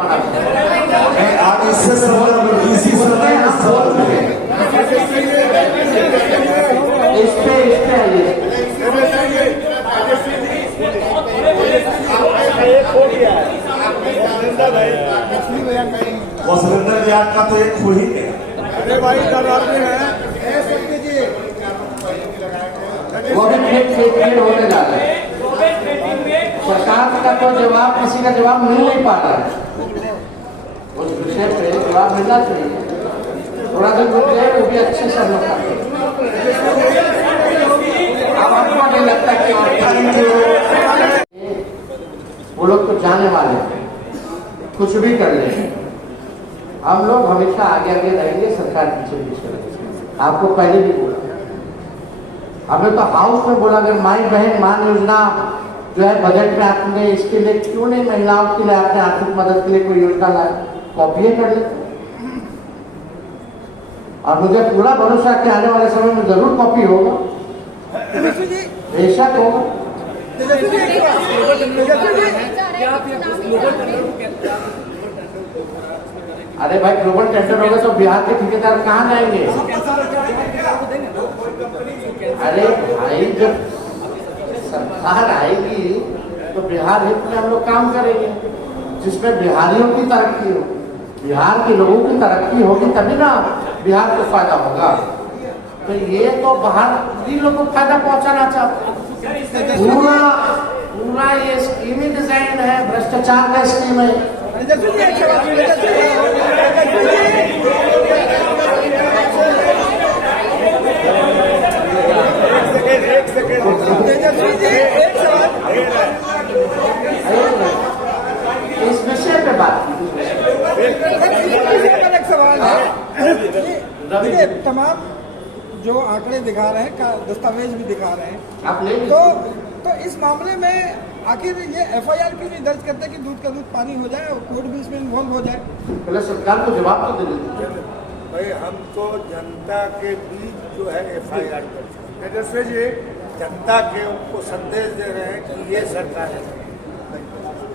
आज इससे इसी समय इस पे आइए। वो सिलेंडर याद का तो एक हो ही गया। अरे भाई होने जा रहा है। सरकार का तो जवाब, किसी का जवाब मिल नहीं पा रहा है। उस विषय पे जवाब मिलना चाहिए। थोड़ा दिन रुक जाए, वो भी अच्छे से हम लोग अब आपको नहीं लगता कि वो लोग तो जाने वाले हैं, कुछ भी कर लेंगे। हम लोग हमेशा आगे आगे रहेंगे, सरकार पीछे पीछे रहेंगे। आपको पहले भी बोला, हमें तो हाउस में बोला अगर माई बहन मान योजना जो है बजट में आपने इसके लिए क्यों नहीं महिलाओं के लिए आपने आर्थिक मदद के लिए कोई योजना लाए, कॉपी कर लेते। और मुझे पूरा भरोसा कि आने वाले समय में जरूर कॉपी होगा, बेशक होगा। अरे भाई ग्लोबल टेंडर होगा तो बिहार के ठेकेदार कहाँ जाएंगे? अरे भाई जब सरकार आएगी तो बिहार हित में हम लोग काम करेंगे, जिसमें बिहारियों की तरक्की हो, बिहार के लोगों की तरक्की होगी तभी ना बिहार को फायदा होगा। तो ये तो बाहर लोगों को फायदा पहुंचाना चाहते, पूरा ये स्कीम ही डिजाइन है, भ्रष्टाचार का स्कीम है। इस विषय पे बात देखिए, तमाम जो आंकड़े दिखा रहे हैं, दस्तावेज भी दिखा रहे हैं आप तो इस मामले में आखिर ये एफआईआर क्यों नहीं दर्ज करते कि दूध का दूध पानी हो जाए और कोर्ट भी इसमें इन्वॉल्व हो जाए? पहले सरकार को जवाब तो दे दीजिए भाई। हम तो जनता के बीच जो है एफआईआर करते हैं, जैसे जी जनता के उनको संदेश दे रहे हैं कि ये सरकार है।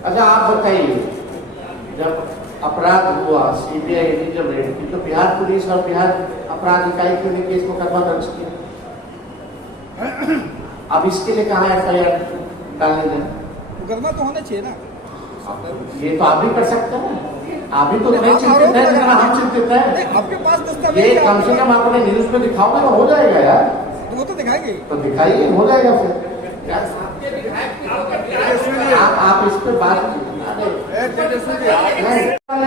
अच्छा आप बताइए, जब अपराध हुआ सीबीआई ने जब रेड की तो बिहार पुलिस और बिहार अपराध इकाई क्यों नहीं केस मुकदमा दर्ज किया? अब इसके लिए कहाँ एफआईआर डालने दें? मुकदमा तो होना चाहिए ना। ये तो आप भी कर सकते हैं, आप भी तो नहीं चिंतित है, हम चिंतित है। आपके पास दस्तावेज, ये कम से कम आपने न्यूज पे दिखाओगे तो हो जाएगा यार। वो तो दिखाएंगे, तो दिखाइए, हो जाएगा फिर। आप इस पे बात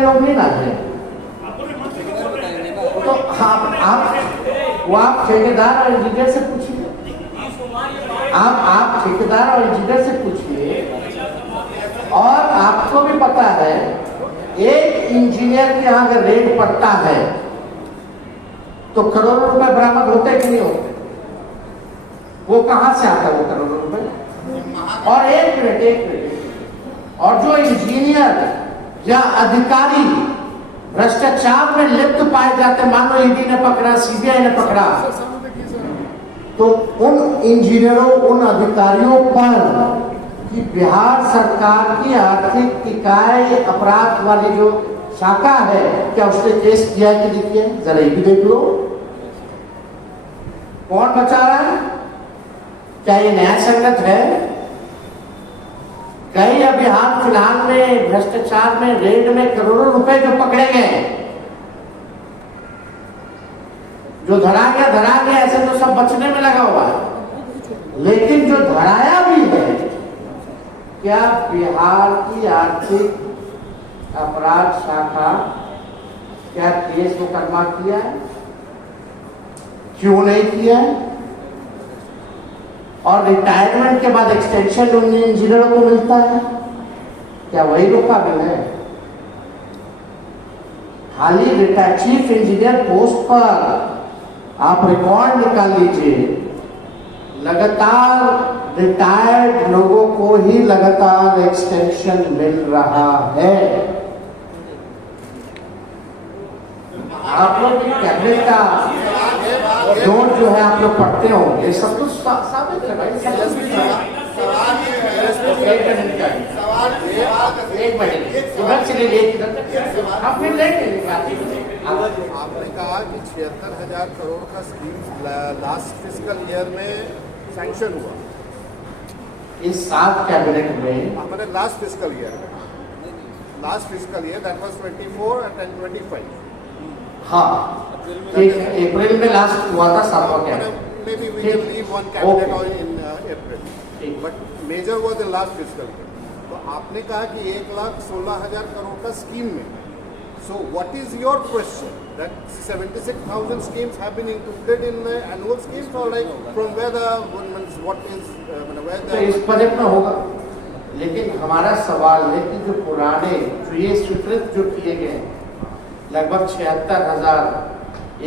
लोग नहीं लाते, तो आप ठेकेदार और इंजीनियर से पूछिए, आप ठेकेदार और इंजीनियर से पूछिए। और आपको भी पता है एक इंजीनियर के यहाँ अगर रेट पड़ता है तो करोड़ों रुपए बरामद होते कि नहीं होते? वो कहां से आता है वो करोड़ों रुपए? और एक मिनट, और जो इंजीनियर या अधिकारी भ्रष्टाचार में लिप्त पाए जाते, मान लो ईडी ने पकड़ा, सीबीआई ने पकड़ा, तो उन इंजीनियरों, उन अधिकारियों पर कि बिहार सरकार की आर्थिक इकाई अपराध वाली जो शाखा है, क्या उसने केस किया कि नहीं किया? जरा ये भी देख लो। कौन बचा रहा है? क्या ये न्याय संगत है? कहीं अभी हाल फिलहाल में भ्रष्टाचार में रेड में करोड़ों रुपए जो पकड़े गए, जो धरा गया ऐसे तो सब बचने में लगा हुआ है, लेकिन जो धराया भी है, क्या बिहार की आर्थिक अपराध शाखा क्या केस मुकदमा किया है? क्यों नहीं किया है? और रिटायरमेंट के बाद एक्सटेंशन उन इंजीनियरों को मिलता है, क्या वही लोग काबिल है? खाली रिटायर्ड चीफ इंजीनियर पोस्ट पर आप रिकॉर्ड निकाल लीजिए, लगातार रिटायर्ड लोगों को ही लगातार एक्सटेंशन मिल रहा है। आप लोग कैबिनेट का नोट जो है आप लोग पढ़ते हो, ये सब कुछ साबित है भाई। एक मिनट इधर से ले लीजिए, हम फिर लेंगे। आपने कहा कि 76,000 करोड़ का स्कीम लास्ट फिस्कल ईयर में सैंक्शन हुआ, इस 7 कैबिनेट में हमारे last fiscal year that was 24 and 25। हाँ ठीक है, अप्रैल में लास्ट हुआ था 7वां cabinet. Maybe we can leave one cabinet on in April, but major was the last fiscal year. तो आपने कहा कि 1,16,000 करोड़ का स्कीम में, so what is your question that 76,000 schemes have been included in the annual schemes, or like from where the what is where तो the इस budget में होगा, लेकिन हमारा सवाल है कि जो पुराने जो ये स्वीकृत जो किए गए हैं लगभग 76,000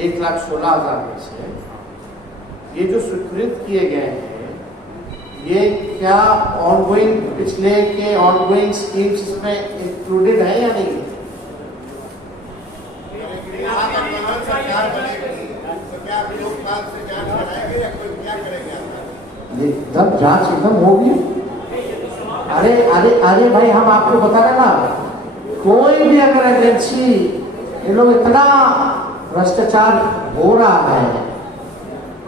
1,16,000 में से ये जो स्वीकृत किए गए हैं, ये क्या ऑनगोइंग पिछले के ऑनगोइंग स्कीम्स इसमें इंक्लूडेड है या नहीं? एकदम जांच एकदम होगी। अरे अरे अरे भाई, हम आपको बता रहे ना, कोई भी अगर एजेंसी, ये लोग इतना भ्रष्टाचार हो रहा है,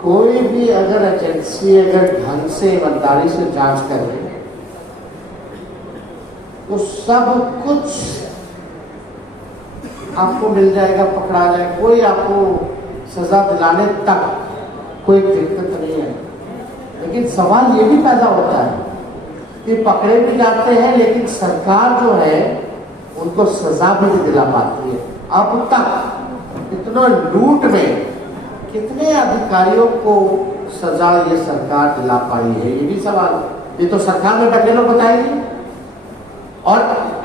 कोई भी अगर एजेंसी अगर ढंग से ईमानदारी से जांच करे तो सब कुछ आपको मिल जाएगा, पकड़ा जाएगा, कोई आपको सजा दिलाने तक कोई दिक्कत नहीं है। लेकिन सवाल ये भी पैदा होता है कि पकड़े भी जाते हैं, लेकिन सरकार जो है उनको सजा भी नहीं दिला पाती है। अब तक इतना लूट में कितने अधिकारियों को सजा ये सरकार दिला पाई है, ये भी सवाल है। ये तो सरकार में बैठे लोग बताएंगे। और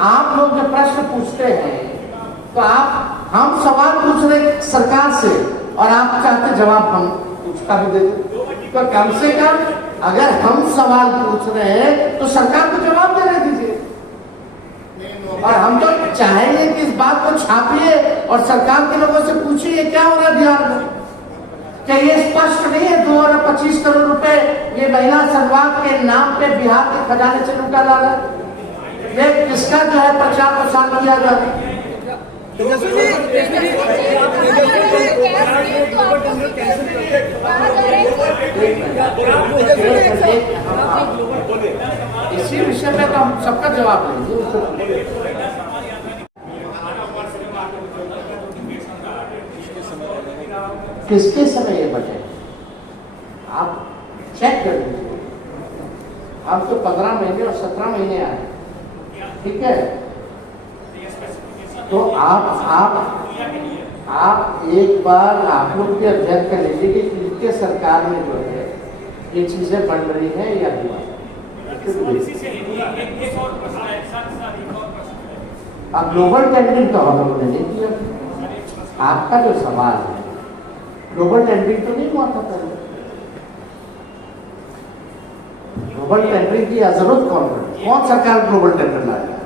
आप लोग जो प्रश्न पूछते हैं, तो हम सवाल पूछ रहे सरकार से और आप चाहते जवाब हम उसका भी दे दें। तो कम से कम अगर हम सवाल पूछ रहे हैं तो सरकार को जवाब देने दीजिए। और हम तो चाहेंगे कि इस बात को छापिए और सरकार के लोगों से पूछिए क्या हो रहा है बिहार में। क्या ये स्पष्ट नहीं है 225 करोड़ रुपए ये महिला संवाद के नाम पे बिहार के खजाने से लूटा जा रहा है? ये किसका जो है प्रचार प्रसार किया जा रहा है? इसी विषय में तो हम सबका जवाब देंगे। किसके समय ये बजट आप चेक कर लीजिए। अब तो 15 महीने और 17 महीने आए, ठीक है। तो आप एक बार आप लोग भी अध्ययन कर लीजिए कि किसके सरकार में जो है ये चीजें बन रही है या हुआ। अब ग्लोबल टेंडरिंग तो हम लोगों ने नहीं किया। आपका जो सवाल है, ग्लोबल टेंडरिंग तो नहीं हुआ था पहले। ग्लोबल टेंडरिंग की जरूरत कौन सरकार ग्लोबल टेंडर लाएगा?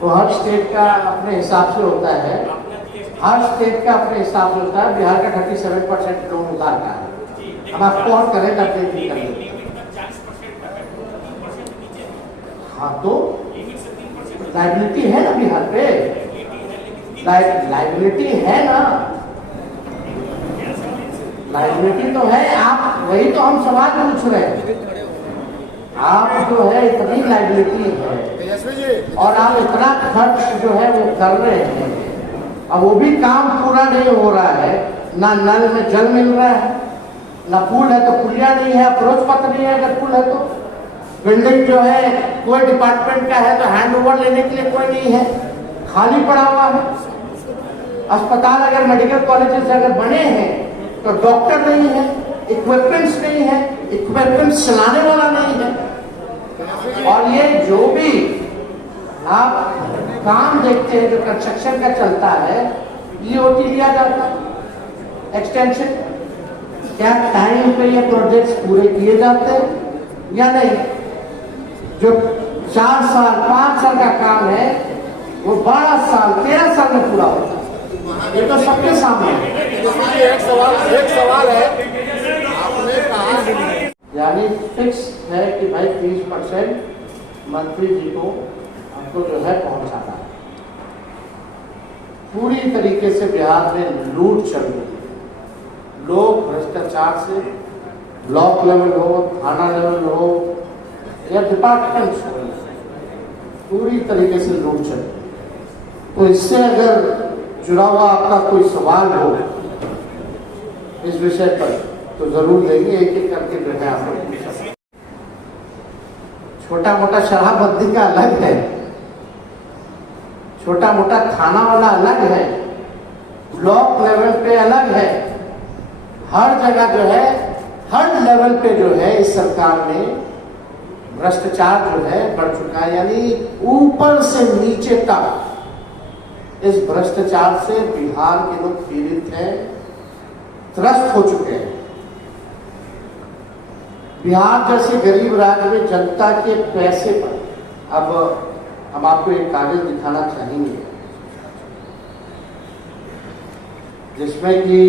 तो हर स्टेट का अपने हिसाब से होता है, हर स्टेट का अपने हिसाब से होता है। बिहार का 37% लोन उधार का है। हम आपको और करें अपडेट नहीं करेंगे। हाँ तो लाइबिलिटी है ना बिहार पे, लाइबिलिटी है ना, लाइबिलिटी तो है। आप वही तो हम सवाल पूछ रहे हैं। आप जो है इतनी लाइबिलिटी है और आप इतना खर्च जो है वो कर रहे हैं, अब वो भी काम पूरा नहीं हो रहा है। ना नल में जल मिल रहा है, ना पुल है तो पुलिया नहीं है, अप्रोच पथ नहीं है। अगर पुल है तो बिल्डिंग जो है कोई डिपार्टमेंट का है तो हैंड ओवर लेने के लिए कोई नहीं है, खाली पड़ा हुआ है। अस्पताल अगर मेडिकल कॉलेजेस अगर बने हैं तो डॉक्टर नहीं है, इक्विपमेंट्स नहीं है, इक्विपमेंट्स चलाने वाला नहीं है। और ये जो भी आप काम देखते हैं जो कंस्ट्रक्शन का चलता है, ईओटी लिया जाता है, एक्सटेंशन, क्या टाइम पे ये प्रोजेक्ट्स पूरे किए जाते हैं या नहीं? जो 4 साल 5 साल का काम है वो 12 साल 13 साल में पूरा होता है। ये तो सबके सामने है। एक सवाल है, आपने कहा यानी फिक्स है कि भाई 30% मंत्री जी को हमको जो है पहुंचाना है। पूरी तरीके से बिहार में लूट चल रही है। लोग भ्रष्टाचार से ब्लॉक लेवल हो, थाना लेवल हो या डिपार्टमेंट हो, पूरी तरीके से लूट चल रही है। तो इससे अगर जुड़ा हुआ आपका कोई सवाल हो इस विषय पर तो जरूर देंगे, एक एक करके जो है आपको पूछ सकते। छोटा मोटा शराबबंदी का अलग है, छोटा मोटा थाना वाला अलग है, ब्लॉक लेवल पे अलग है। हर जगह जो है, हर लेवल पे जो है इस सरकार में भ्रष्टाचार जो है बढ़ चुका है। यानी ऊपर से नीचे तक इस भ्रष्टाचार से बिहार के लोग पीड़ित हैं, त्रस्त हो चुके हैं। बिहार जैसे गरीब राज्य में जनता के पैसे पर, अब हम आपको एक कागज दिखाना चाहेंगे जिसमें कि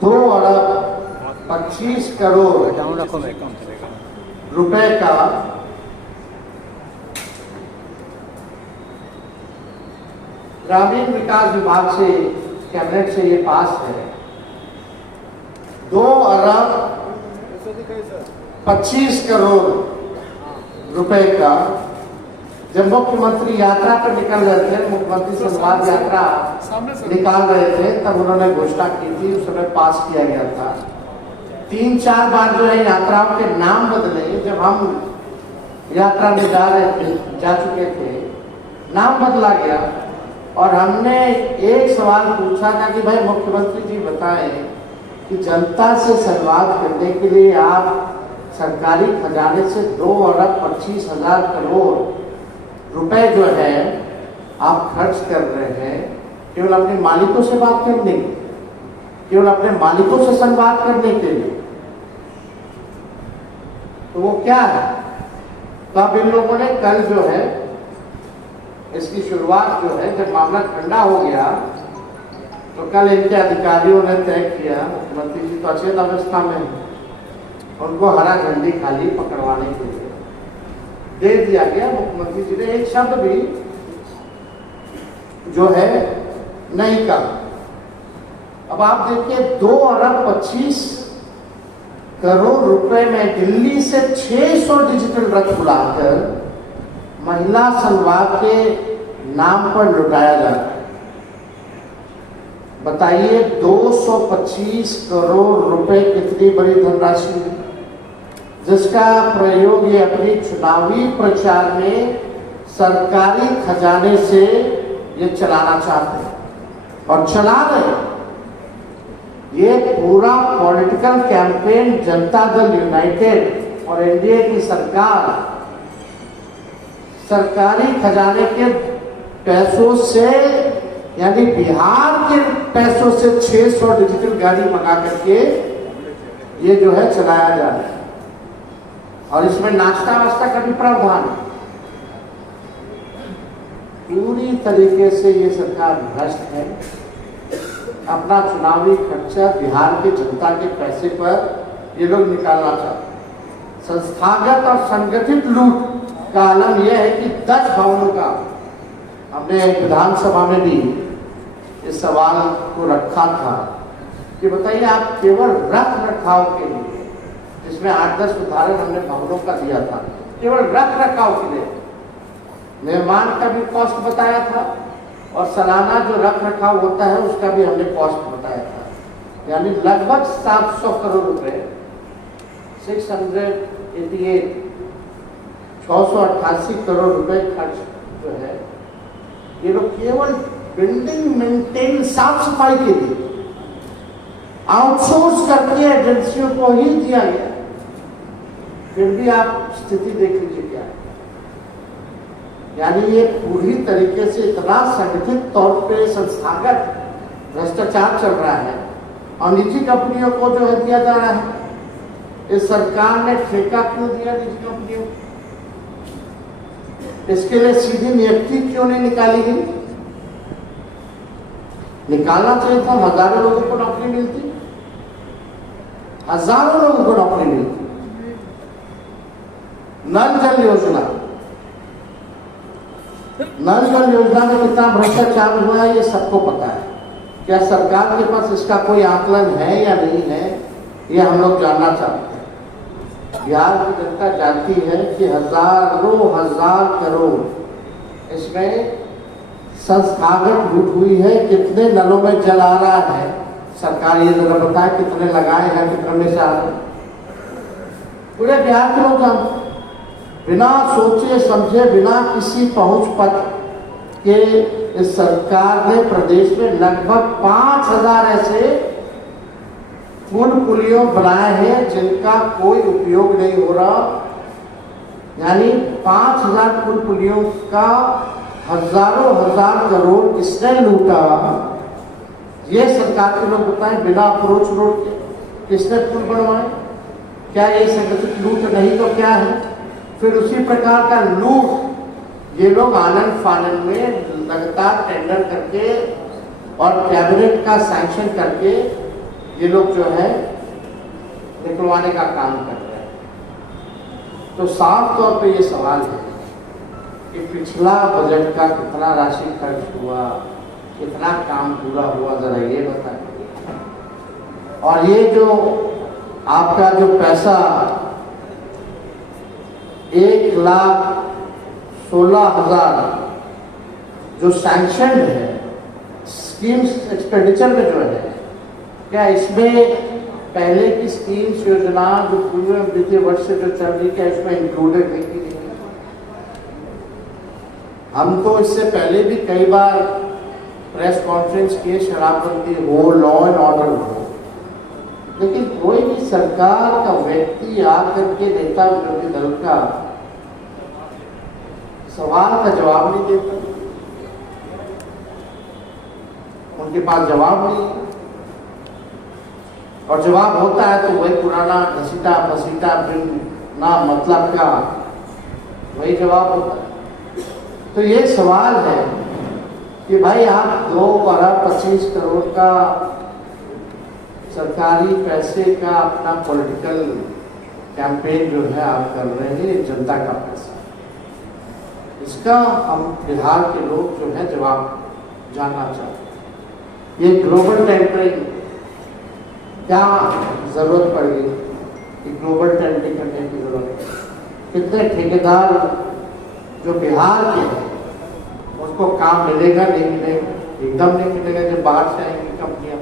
2 अरब 25 करोड़ रुपए का ग्रामीण विकास विभाग से, कैबिनेट से ये पास है। 2 अरब 25 करोड़ रुपए का जब मुख्यमंत्री यात्रा पर निकल रहे थे, मुख्यमंत्री संवाद यात्रा निकाल रहे थे, तब उन्होंने घोषणा की थी, उस समय पास किया गया था। 3-4 बार जो है यात्राओं के नाम बदले। जब हम यात्रा में जा चुके थे, नाम बदला गया और हमने एक सवाल पूछा था कि भाई मुख्यमंत्री जी बताएं कि जनता से संवाद करने के लिए आप सरकारी खजाने से 2 अरब 25 हजार करोड़ रुपए जो है आप खर्च कर रहे हैं केवल अपने मालिकों से बात करने के, केवल अपने मालिकों से संवाद करने के लिए, तो वो क्या है? तो अब इन लोगों ने कल जो है इसकी शुरुआत जो है, जब मामला ठंडा हो गया तो कल इनके अधिकारियों ने तय किया, मुख्यमंत्री जी तो अचेत अवस्था में उनको हरा झंडी खाली पकड़वाने के लिए दे दिया गया। मुख्यमंत्री जी ने एक शब्द भी जो है नहीं कहा। अब आप देखिए 2 अरब 25 करोड़ रुपए में दिल्ली से 600 डिजिटल रथ बुलाकर महिला संवाद के नाम पर लुटाया जाता है। बताइए 225 करोड़ रुपए कितनी बड़ी धनराशि है, जिसका प्रयोग ये अपनी चुनावी प्रचार में सरकारी खजाने से ये चलाना चाहते हैं और चला रहे हैं। ये पूरा political campaign Janata Dal United और एनडीए की सरकार सरकारी खजाने के पैसों से, यानी बिहार के पैसों से 600 डिजिटल गाड़ी मंगा करके ये जो है चलाया जा रहा है। और इसमें नाश्ता वास्ता का भी प्रावधान है। पूरी तरीके से ये सरकार भ्रष्ट है। अपना चुनावी खर्चा बिहार की जनता के पैसे पर ये लोग निकालना चाहते हैं। संस्थागत और संगठित लूट का आलम यह है कि 10 भवनों का हमने विधानसभा में भी इस सवाल को रखा था कि बताइए आप केवल रख रखाव के लिए, जिसमें 8-10 उदाहरण हमने भवनों का दिया था, केवल रख रखाव के लिए निर्माण का भी कॉस्ट बताया था और सालाना जो रख रखाव होता है उसका भी हमने कॉस्ट बताया था। यानी लगभग 700 करोड़ रुपए 688 करोड़ रुपए खर्च जो है ये लोग केवल बिल्डिंग मेंटेन, साफ सफाई के लिए आउटसोर्स करके एजेंसियों को ही दिया गया। फिर भी आप स्थिति देख लीजिए क्या है। यानी ये पूरी तरीके से इतना संगठित तौर पे संस्थागत भ्रष्टाचार चल रहा है और निजी कंपनियों को जो है दिया जा रहा है। इस सरकार ने ठेका क्यों दिया निजी कंपनियों को? इसके लिए सीधी नियुक्ति क्यों नहीं निकाली गई? निकालना चाहिए था, हजारों लोगों को नौकरी मिलती, हजारों लोगों को नौकरी मिलती। नल जल योजना, नल जल योजना में कितना भ्रष्टाचार हुआ है ये सबको पता है। क्या सरकार के पास इसका कोई आकलन है या नहीं है, ये हम लोग जानना चाहते हैं। बिहार की जनता जानती है कि हजारों हजार करोड़ इसमें संस्थागत लूट हुई है। कितने नलों में जल आ रहा है, सरकार ये जरा बताए कितने लगाए हैं, कितने में से आ रहे हैं। पूरे बिहार के लोग जानते, बिना सोचे समझे, बिना किसी पहुंच पत्र के इस सरकार ने प्रदेश में लगभग 5000 ऐसे पुल पुलियों बनाए हैं जिनका कोई उपयोग नहीं हो रहा। यानी 5000 पुल पुलियों का हजारों हजार करोड़ किसने लूटा, ये सरकार के लोग बताएं। बिना अप्रोच रोड के किसने पुल बनवाए? क्या ये संगठित लूट नहीं तो क्या है? फिर उसी प्रकार का लूट ये लोग आनंद फानन में लगातार टेंडर करके और कैबिनेट का सैंक्शन करके ये लोग जो है निकलवाने का काम कर रहे हैं। तो साफ तौर पे ये सवाल है कि पिछला बजट का कितना राशि खर्च हुआ, कितना काम पूरा हुआ, जरा ये बताइए। और ये जो आपका जो पैसा 1,16,000 जो सैंक्शन है स्कीम्स एक्सपेंडिचर में जो है, क्या इसमें पहले की स्कीम्स योजना जो पूरे वित्तीय वर्ष से जो चल रही, क्या इसमें इंक्लूडेड नहीं की गई? हम तो इससे पहले भी कई बार प्रेस कॉन्फ्रेंस किए, शराबबंदी हो, लॉ एंड ऑर्डर हो, लेकिन कोई भी सरकार का व्यक्ति आकर के नेता विरोधी दल का सवाल का जवाब नहीं देता, उनके पास जवाब नहीं, और जवाब होता है तो वही पुराना घसीटा फसीटा बिना मतलब का वही जवाब होता है। तो ये सवाल है कि भाई आप 2,25 करोड़ का सरकारी पैसे का अपना पॉलिटिकल कैंपेन जो है आप कर रहे हैं, जनता का पैसा, इसका हम बिहार के लोग जो है जवाब जानना चाहते हैं। ये ग्लोबल टेंडरिंग क्या जरूरत पड़ गई कि ग्लोबल टेंडरिंग करने की जरूरत है? कितने ठेकेदार जो बिहार के हैं उसको काम मिलेगा नहीं मिलेगा? एकदम नहीं मिलेगा जब बाहर से आएंगी कंपनियां।